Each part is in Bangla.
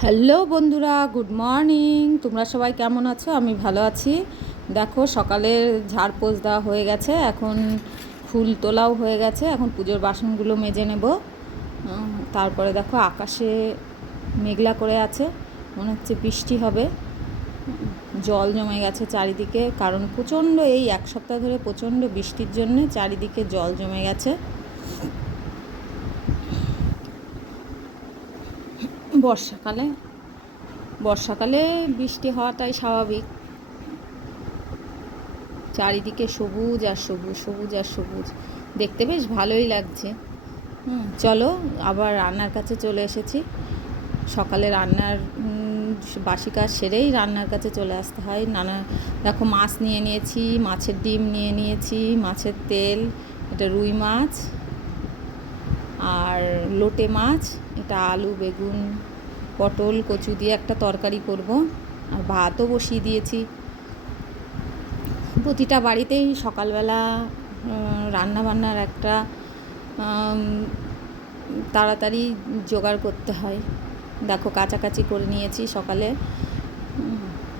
হ্যালো বন্ধুরা, গুড মর্নিং। তোমরা সবাই কেমন আছো? আমি ভালো আছি। দেখো, সকালের ঝাড়পোছ দেওয়া হয়ে গেছে। এখন ফুল তোলাও হয়ে গেছে। এখন পুজোর বাসনগুলো মেজে নেব। তারপরে দেখো, আকাশে মেঘলা করে আছে। মনে হচ্ছে বৃষ্টি হবে। জল জমে গেছে চারিদিকে। কারণ প্রচণ্ড এই এক সপ্তাহ ধরে প্রচণ্ড বৃষ্টির জন্য চারিদিকে জল জমে গেছে। বর্ষাকালে বর্ষাকালে বৃষ্টি হওয়াটাই স্বাভাবিক। চারিদিকে সবুজ আর সবুজ সবুজ আর সবুজ। দেখতে বেশ ভালোই লাগছে। চলো আবার রান্নার কাছে চলে এসেছি। সকালে রান্নার বাসি কাজ সেরেই রান্নার কাছে চলে আসতে হয়। নানা, দেখো মাছ নিয়ে নিয়েছি, মাছের ডিম নিয়ে নিয়েছি, মাছের তেল, এটা রুই মাছ, আর লোটে মাছ, এটা আলু, বেগুন পটল, কচু দিয়ে একটা তরকারি করব, আর ভাতও বসিয়ে দিয়েছি। প্রতিটা বাড়িতেই সকালবেলা রান্না বান্নার একটা তাড়াতাড়ি জোগাড় করতে হয়। দেখো, কাছাকাছি করে নিয়েছি সকালে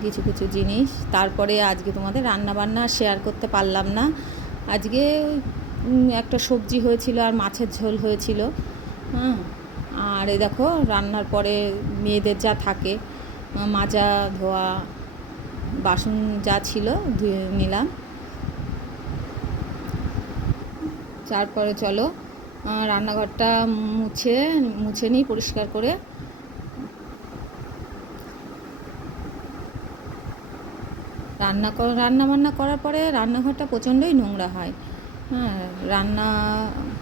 কিছু কিছু জিনিস। তারপরে আজকে তোমাদের রান্না বান্না শেয়ার করতে পারলাম না। আজকে একটা সবজি হয়েছিল আর মাছের ঝোল হয়েছিল। হ্যাঁ। আর এই দেখো, রান্নার পরে মেয়েদের যা থাকে, মাজা, ধোয়া, বাসন যা ছিল, ধুয়ে নিলাম। তারপরে চলো রান্নাঘরটা মুছে মুছে নিই পরিষ্কার করে। রান্না রান্না বান্না করার পরে রান্নাঘরটা প্রচণ্ডই নোংরা হয়। হ্যাঁ রান্না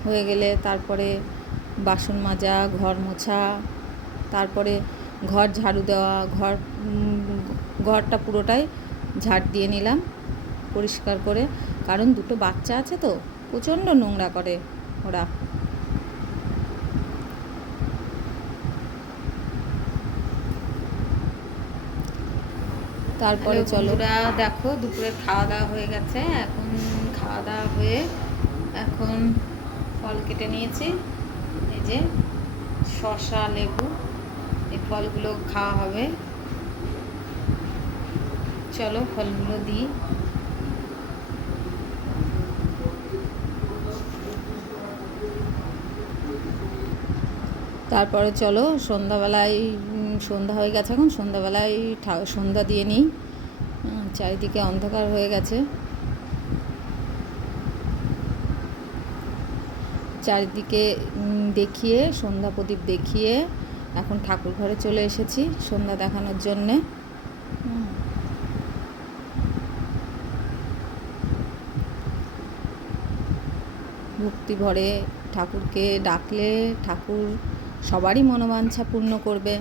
হয়ে গেলে তারপরে বাসন মাজা ঘর মোছা তারপরে ঘর ঝাড়ু দেওয়া ঘর ঘরটা পুরোটাই ঝাড় দিয়ে নিলাম পরিষ্কার করে। কারণ দুটো বাচ্চা আছে তো প্রচণ্ড নোংরা করে ওরা। তারপরে চলো। দেখো দুপুরে খাওয়া দাওয়া হয়ে গেছে। এখন খাওয়া দাওয়া হয়ে এখন ফল কেটে নিয়েছি। যে শসা, লেবু, এই ফলগুলো খাওয়া হবে। চলো ফলগুলো দিই। তারপরে চলো সন্ধ্যাবেলায় সন্ধ্যা হয়ে গেছে এখন, সন্ধ্যাবেলায় সন্ধ্যা দিয়ে নিই। চারিদিকে অন্ধকার হয়ে গেছে। চারিদিকে দেখিয়ে, সন্ধ্যা প্রদীপ দেখিয়ে এখন ঠাকুর ঘরে চলে এসেছি সন্ধ্যা দেখানোর জন্যে। ভক্তি ভরে ঠাকুরকে ডাকলে ঠাকুর সবারই মনোবাঞ্ছা পূর্ণ করবে।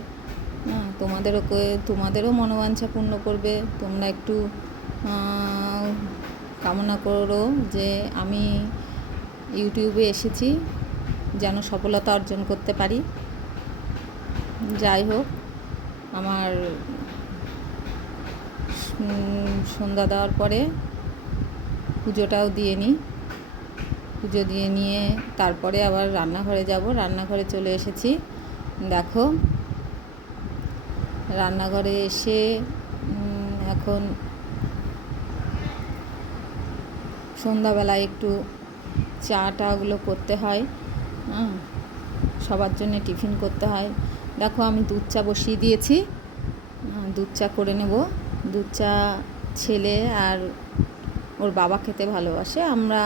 তোমাদেরও তোমাদেরও মনোবাঞ্ছা পূর্ণ করবে। তোমরা একটু কামনা করো যে আমি ইউটিউবে এসেছি, যেন সফলতা অর্জন করতে পারি। যাই হোক, আমার সন্ধ্যা দেওয়ার পরে পুজোটাও দিয়ে নিই। পুজো দিয়ে নিয়ে তারপরে আবার রান্নাঘরে যাব। রান্নাঘরে চলে এসেছি। দেখো, রান্নাঘরে এসে এখন সন্ধ্যাবেলায় একটু চা টাগুলো করতে হয় সবার জন্য টিফিন করতে হয়। দেখো আমি দুধ চা বসিয়ে দিয়েছি দুধ চা করে নেব। দুধ চা ছেলে আর ওর বাবা খেতে ভালোবাসে, আমরা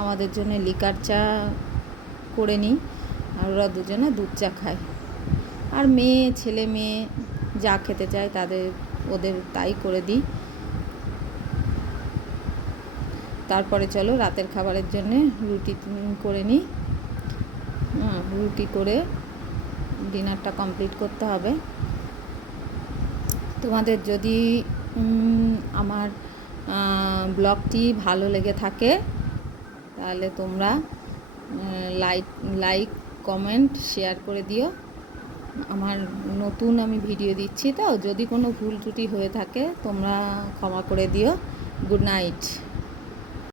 আমাদের জন্য লিকার চা করে নিই আর ওরা দুজনে দুধ চা খায়। আর মেয়ে, ছেলে, মেয়ে যা খেতে চায় তাদের, ওদের তাই করে দিই। তারপরে চলো রাতের খাবারের জন্য রুটি করে নিই। রুটি করে ডিনারটা কমপ্লিট করতে হবে। তোমাদের যদি আমার ব্লগটি ভালো লেগে থাকে, তাহলে তোমরা লাইক লাইক, কমেন্ট, শেয়ার করে দিও। আমার নতুন আমি ভিডিও দিচ্ছি তো, যদি কোনো ভুল ত্রুটি হয়ে থাকে, তোমরা ক্ষমা করে দিও। Good night.